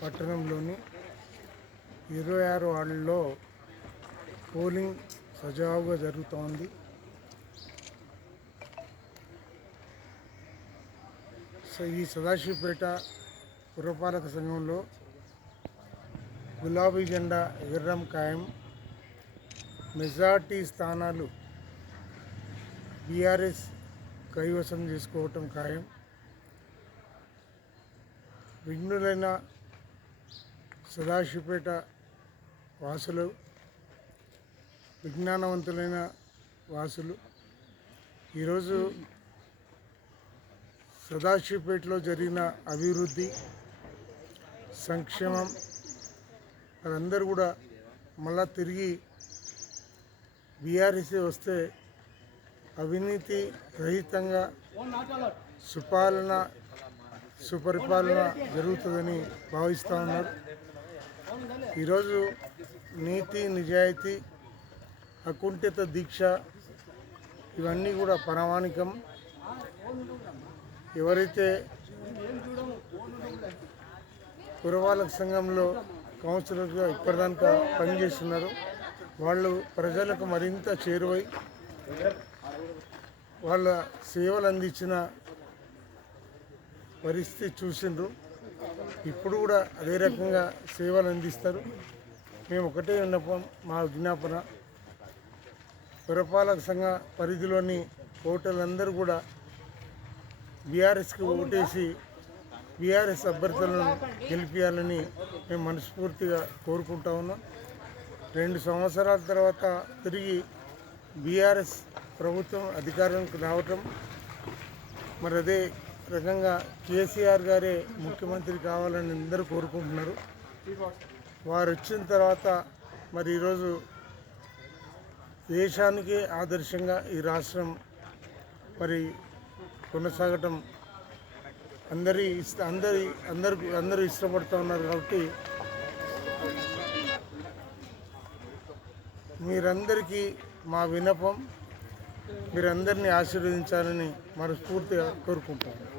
పట్టణంలోని ఇరవై ఆరు వార్డుల్లో పోలింగ్ సజావుగా జరుగుతోంది. సో ఈ సదాశివపేట పురపాలక సంఘంలో గులాబీ జెండా ఎగరడం ఖాయం. మెజార్టీ స్థానాలు బీఆర్ఎస్ కైవసం చేసుకోవటం ఖాయం. విఘ్నులైన సదాశివపేట వాసులు విజ్ఞానవంతులైన వాసులు. ఈరోజు సదాశివపేటలో జరిగిన అభివృద్ధి సంక్షేమం అదందరూ కూడా మళ్ళా తిరిగి బీఆర్ఎస్ఏ వస్తే అవినీతి రహితంగా సుపాలన సుపరిపాలన జరుగుతుందని భావిస్తూ ఉన్నారు. ఈరోజు నీతి నిజాయితీ అకుంఠిత దీక్ష ఇవన్నీ కూడా ప్రామాణికం. ఎవరైతే పురపాలక సంఘంలో కౌన్సిలర్గా ఇప్పటిదాకా పనిచేస్తున్నారు వాళ్ళు ప్రజలకు మరింత చేరువై వాళ్ళ సేవలు అందించిన పరిస్థితి చూసిండ్రు. ఇప్పుడు కూడా అదే రకంగా సేవలు అందిస్తారు. మేము ఒకటే విన్నపం మా విజ్ఞాపన. పురపాలక సంఘ పరిధిలోని ఓటర్లందరూ కూడా బీఆర్ఎస్కి ఓటేసి బీఆర్ఎస్ అభ్యర్థులను గెలిపించాలని మేము మనస్ఫూర్తిగా కోరుకుంటా ఉన్నాం. రెండు సంవత్సరాల తర్వాత తిరిగి బీఆర్ఎస్ ప్రభుత్వం అధికారంకి రావటం మరి అదే రకంగా కేసీఆర్ గారే ముఖ్యమంత్రి కావాలని అందరూ కోరుకుంటున్నారు. వారు వచ్చిన తర్వాత మరి ఈరోజు దేశానికి ఆదర్శంగా ఈ రాష్ట్రం మరి కొనసాగటం అందరి ఇష్ట అందరి అందరు అందరూ ఇష్టపడుతూ ఉన్నారు కాబట్టి మీరందరికీ మా వినపం మీరందరినీ ఆశీర్వదించాలని మనస్ఫూర్తిగా కోరుకుంటాను